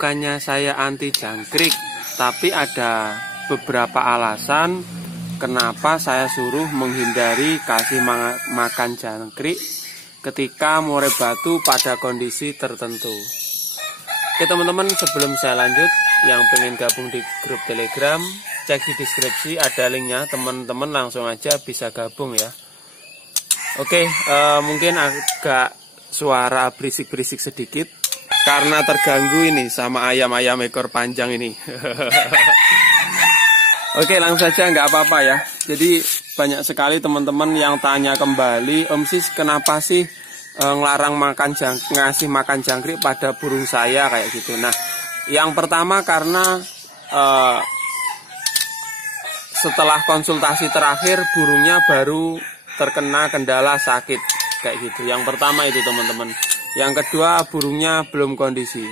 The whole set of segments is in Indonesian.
bukannya saya anti jangkrik, tapi ada beberapa alasan kenapa saya suruh menghindari kasih makan jangkrik ketika murai batu pada kondisi tertentu. Oke teman-teman, sebelum saya lanjut, yang pengen gabung di grup Telegram, cek di deskripsi ada linknya, teman-teman langsung aja bisa gabung ya. Oke, mungkin agak suara berisik-berisik sedikit karena terganggu ini sama ayam-ayam ekor panjang ini. Oke, langsung saja, nggak apa-apa ya. Jadi banyak sekali teman-teman yang tanya kembali, Om Sis kenapa sih ngelarang ngasih makan jangkrik pada burung saya kayak gitu. Nah, yang pertama karena setelah konsultasi terakhir burungnya baru terkena kendala sakit kayak gitu. Yang pertama itu teman-teman. Yang kedua, burungnya belum kondisi.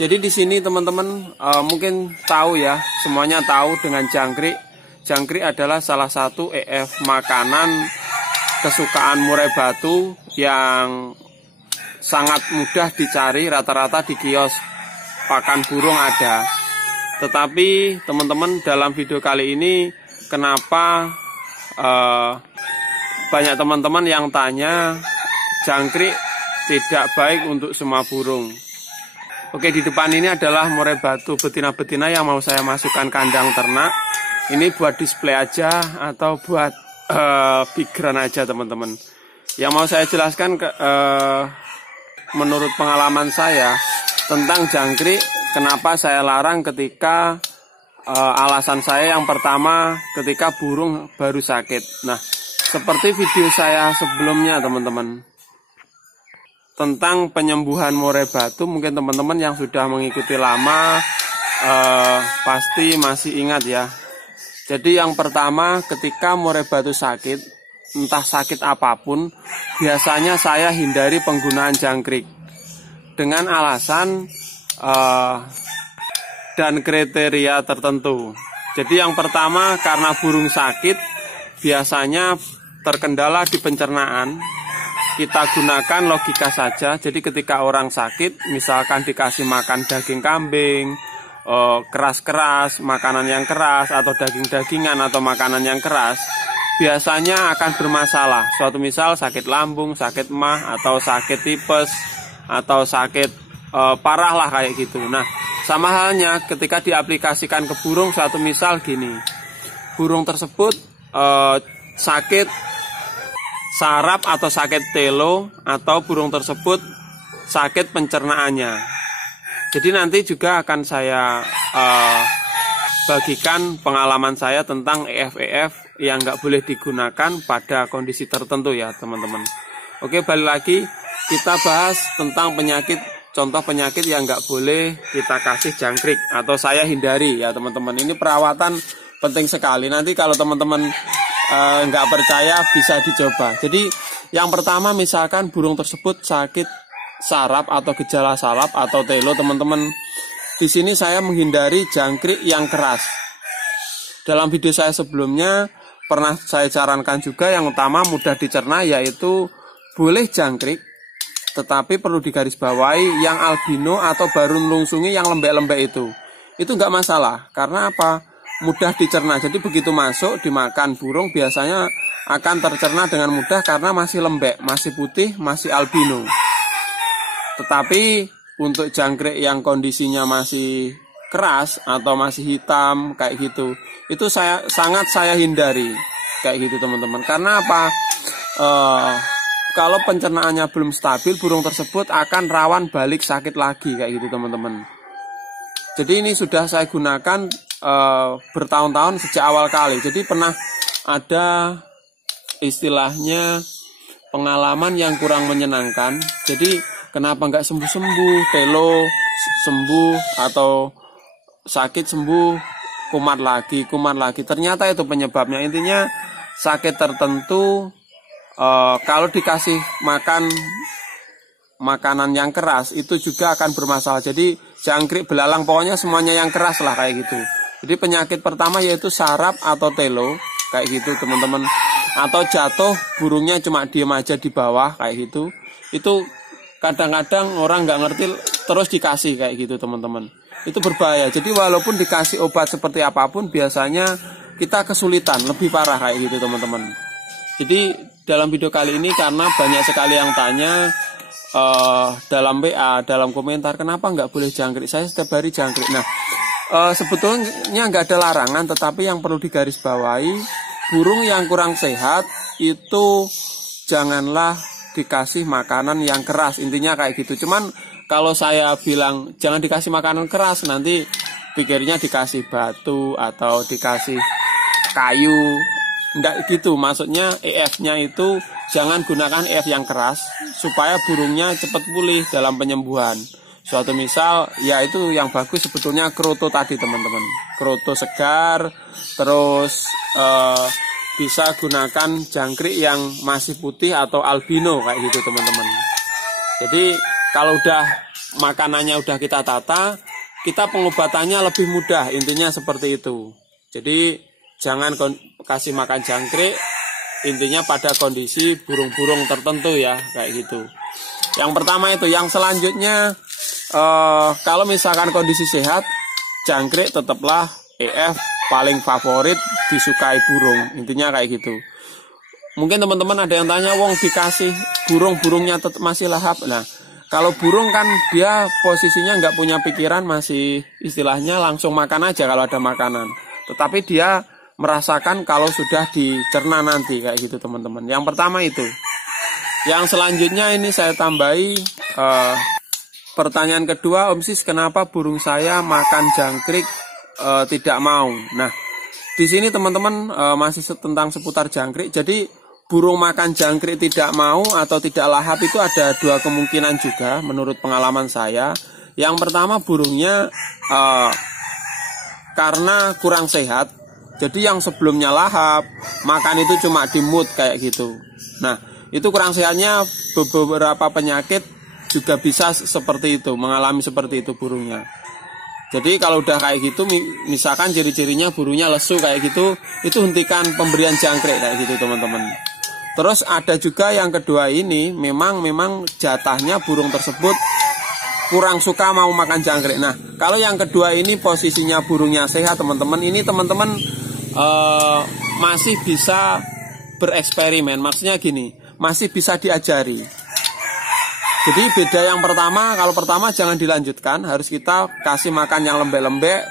Jadi di sini teman-teman mungkin tahu ya, semuanya tahu dengan jangkrik. Jangkrik adalah salah satu EF makanan kesukaan murai batu yang sangat mudah dicari, rata-rata di kios pakan burung ada. Tetapi teman-teman, dalam video kali ini kenapa banyak teman-teman yang tanya jangkrik tidak baik untuk semua burung. Oke, di depan ini adalah murai batu betina-betina yang mau saya masukkan kandang ternak. Ini buat display aja atau buat background aja teman-teman. Yang mau saya jelaskan menurut pengalaman saya tentang jangkrik, kenapa saya larang ketika alasan saya yang pertama ketika burung baru sakit. Nah, seperti video saya sebelumnya teman-teman tentang penyembuhan murai batu, mungkin teman-teman yang sudah mengikuti lama pasti masih ingat ya. Jadi yang pertama, ketika murai batu sakit, entah sakit apapun, biasanya saya hindari penggunaan jangkrik dengan alasan dan kriteria tertentu. Jadi yang pertama, karena burung sakit biasanya terkendala di pencernaan. Kita gunakan logika saja. Jadi ketika orang sakit, misalkan dikasih makan daging kambing, keras-keras, makanan yang keras, atau daging-dagingan atau makanan yang keras, biasanya akan bermasalah. Suatu misal sakit lambung, sakit mah, atau sakit tipes, atau sakit parah lah kayak gitu. Nah, sama halnya ketika diaplikasikan ke burung, suatu misal gini, burung tersebut sakit saraf atau sakit telo, atau burung tersebut sakit pencernaannya. Jadi nanti juga akan saya bagikan pengalaman saya tentang EF yang nggak boleh digunakan pada kondisi tertentu ya teman-teman. Oke, balik lagi kita bahas tentang penyakit, contoh penyakit yang nggak boleh kita kasih jangkrik atau saya hindari ya teman-teman. Ini perawatan penting sekali. Nanti kalau teman-teman nggak percaya bisa dicoba. Jadi yang pertama, misalkan burung tersebut sakit saraf atau gejala saraf atau telo teman-teman, di sini saya menghindari jangkrik yang keras. Dalam video saya sebelumnya pernah saya sarankan juga yang utama mudah dicerna, yaitu boleh jangkrik tetapi perlu digarisbawahi yang albino atau baru melungsungi yang lembek-lembek itu nggak masalah. Karena apa? Mudah dicerna. Jadi begitu masuk dimakan burung biasanya akan tercerna dengan mudah karena masih lembek, masih putih, masih albino. Tetapi untuk jangkrik yang kondisinya masih keras atau masih hitam kayak gitu, itu sangat saya hindari kayak gitu teman-teman. Karena apa? Kalau pencernaannya belum stabil, burung tersebut akan rawan balik sakit lagi kayak gitu teman-teman. Jadi ini sudah saya gunakan bertahun-tahun sejak awal kali. Jadi pernah ada istilahnya pengalaman yang kurang menyenangkan. Jadi kenapa nggak sembuh-sembuh, telo sembuh atau sakit sembuh, kumat lagi. Ternyata itu penyebabnya. Intinya sakit tertentu kalau dikasih makan makanan yang keras itu juga akan bermasalah. Jadi jangkrik, belalang, pokoknya semuanya yang keras lah kayak gitu. Jadi penyakit pertama yaitu saraf atau telo kayak gitu teman-teman. Atau jatuh burungnya cuma diem aja di bawah kayak gitu. Itu kadang-kadang orang nggak ngerti terus dikasih kayak gitu teman-teman. Itu berbahaya. Jadi walaupun dikasih obat seperti apapun, biasanya kita kesulitan, lebih parah kayak gitu teman-teman. Jadi dalam video kali ini karena banyak sekali yang tanya dalam WA, dalam komentar, kenapa nggak boleh jangkrik? Saya setiap hari jangkrik. Nah, sebetulnya nggak ada larangan, tetapi yang perlu digarisbawahi, burung yang kurang sehat itu janganlah dikasih makanan yang keras, intinya kayak gitu. Cuman kalau saya bilang jangan dikasih makanan keras, nanti pikirnya dikasih batu atau dikasih kayu. Enggak gitu, maksudnya EF-nya itu jangan gunakan EF yang keras supaya burungnya cepat pulih dalam penyembuhan. Suatu misal, ya itu yang bagus sebetulnya kroto tadi teman-teman. Kroto segar, terus bisa gunakan jangkrik yang masih putih atau albino kayak gitu teman-teman. Jadi kalau udah makanannya udah kita tata, kita pengobatannya lebih mudah, intinya seperti itu. Jadi jangan kasih makan jangkrik, intinya pada kondisi burung-burung tertentu ya, kayak gitu. Yang pertama itu. Yang selanjutnya, kalau misalkan kondisi sehat, jangkrik tetaplah EF paling favorit disukai burung, intinya kayak gitu. Mungkin teman-teman ada yang tanya, wong dikasih burungnya tetap masih lahap. Nah, kalau burung kan dia posisinya nggak punya pikiran, masih istilahnya langsung makan aja kalau ada makanan. Tetapi dia merasakan kalau sudah dicerna nanti kayak gitu teman-teman. Yang pertama itu. Yang selanjutnya ini saya tambahi pertanyaan kedua, Om Sis, kenapa burung saya makan jangkrik tidak mau? Nah, di sini teman-teman masih tentang seputar jangkrik. Jadi burung makan jangkrik tidak mau atau tidak lahap itu ada dua kemungkinan juga menurut pengalaman saya. Yang pertama, burungnya karena kurang sehat. Jadi yang sebelumnya lahap, makan itu cuma di mood kayak gitu. Nah, itu kurang sehatnya, beberapa penyakit juga bisa seperti itu, mengalami seperti itu burungnya. Jadi kalau udah kayak gitu, misalkan ciri-cirinya burungnya lesu kayak gitu, itu hentikan pemberian jangkrik kayak gitu teman-teman. Terus ada juga yang kedua ini, memang jatahnya burung tersebut kurang suka mau makan jangkrik. Nah, kalau yang kedua ini posisinya burungnya sehat teman-teman, ini teman-teman masih bisa bereksperimen. Maksudnya gini, masih bisa diajari. Jadi beda yang pertama, kalau pertama jangan dilanjutkan, harus kita kasih makan yang lembek-lembek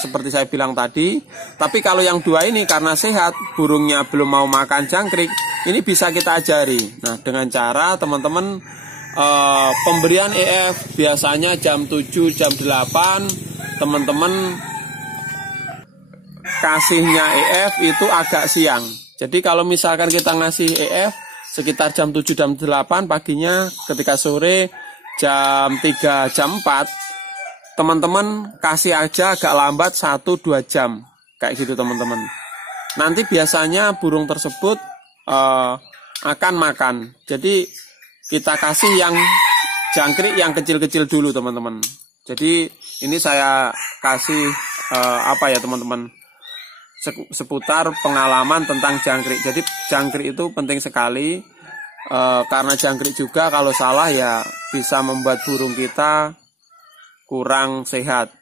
seperti saya bilang tadi. Tapi kalau yang dua ini karena sehat, burungnya belum mau makan jangkrik, ini bisa kita ajari. Nah, dengan cara teman-teman pemberian EF biasanya jam 7, jam 8, teman-teman kasihnya EF itu agak siang. Jadi kalau misalkan kita ngasih EF sekitar jam 7, jam 8 paginya, ketika sore jam 3, jam 4, teman-teman kasih aja agak lambat 1-2 jam. Kayak gitu teman-teman. Nanti biasanya burung tersebut akan makan. Jadi kita kasih yang jangkrik yang kecil-kecil dulu teman-teman. Jadi ini saya kasih apa ya teman-teman, seputar pengalaman tentang jangkrik. Jadi jangkrik itu penting sekali, karena jangkrik juga kalau salah ya bisa membuat burung kita kurang sehat.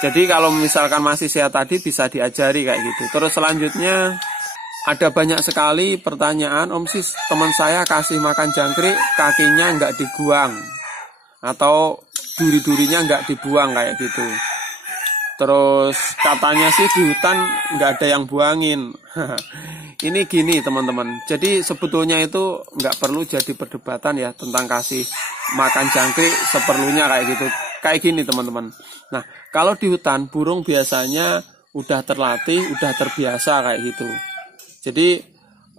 Jadi kalau misalkan masih sehat tadi bisa diajari kayak gitu. Terus selanjutnya ada banyak sekali pertanyaan, Om Sis, teman saya kasih makan jangkrik kakinya nggak dibuang atau duri-durinya nggak dibuang kayak gitu. Terus katanya sih di hutan nggak ada yang buangin. Ini gini teman-teman, jadi sebetulnya itu nggak perlu jadi perdebatan ya tentang kasih makan jangkrik seperlunya kayak gitu. Kayak gini teman-teman. Nah, kalau di hutan burung biasanya udah terlatih, udah terbiasa kayak gitu. Jadi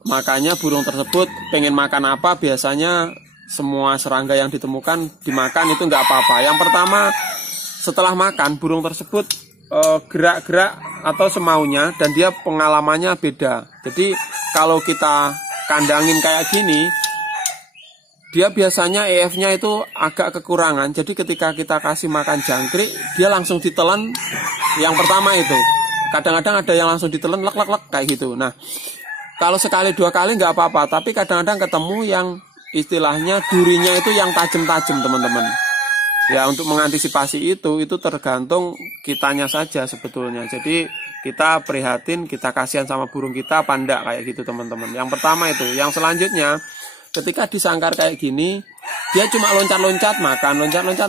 makanya burung tersebut pengen makan apa, biasanya semua serangga yang ditemukan dimakan, itu nggak apa-apa. Yang pertama, setelah makan burung tersebut gerak-gerak atau semaunya, dan dia pengalamannya beda. Jadi kalau kita kandangin kayak gini, dia biasanya EF-nya itu agak kekurangan. Jadi ketika kita kasih makan jangkrik, dia langsung ditelan. Yang pertama itu, kadang-kadang ada yang langsung ditelan lek kayak gitu. Nah, kalau sekali dua kali nggak apa-apa, tapi kadang-kadang ketemu yang istilahnya durinya itu yang tajam-tajam teman-teman. Ya untuk mengantisipasi itu tergantung kitanya saja sebetulnya. Jadi kita prihatin, kita kasihan sama burung kita apa enggak kayak gitu teman-teman. Yang pertama itu. Yang selanjutnya ketika disangkar kayak gini, dia cuma loncat-loncat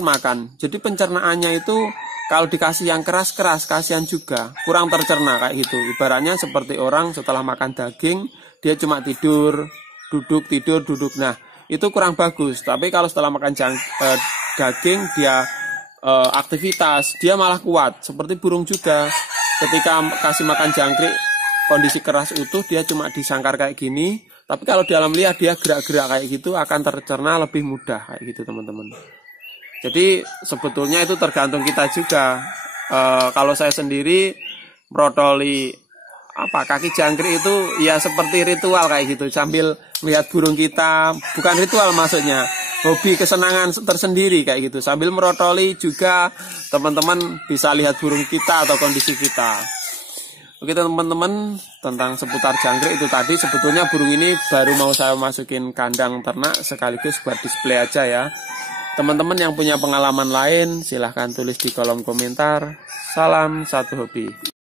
makan. Jadi pencernaannya itu kalau dikasih yang keras-keras kasihan juga, kurang tercerna kayak gitu. Ibaratnya seperti orang setelah makan daging, dia cuma tidur, duduk. Nah, itu kurang bagus. Tapi kalau setelah makan daging dia aktivitas, dia malah kuat. Seperti burung juga, ketika kasih makan jangkrik kondisi keras utuh, dia cuma disangkar kayak gini. Tapi kalau dalam liar dia gerak-gerak kayak gitu akan tercerna lebih mudah kayak gitu teman-teman. Jadi sebetulnya itu tergantung kita juga. Kalau saya sendiri merotoli kaki jangkrik itu ya seperti ritual kayak gitu, sambil melihat burung kita, bukan ritual maksudnya, hobi kesenangan tersendiri kayak gitu, sambil merotoli juga teman-teman bisa lihat burung kita atau kondisi kita. Oke teman-teman, tentang seputar jangkrik itu tadi. Sebetulnya burung ini baru mau saya masukin kandang ternak sekaligus buat display aja ya. Teman-teman yang punya pengalaman lain silahkan tulis di kolom komentar. Salam satu hobi.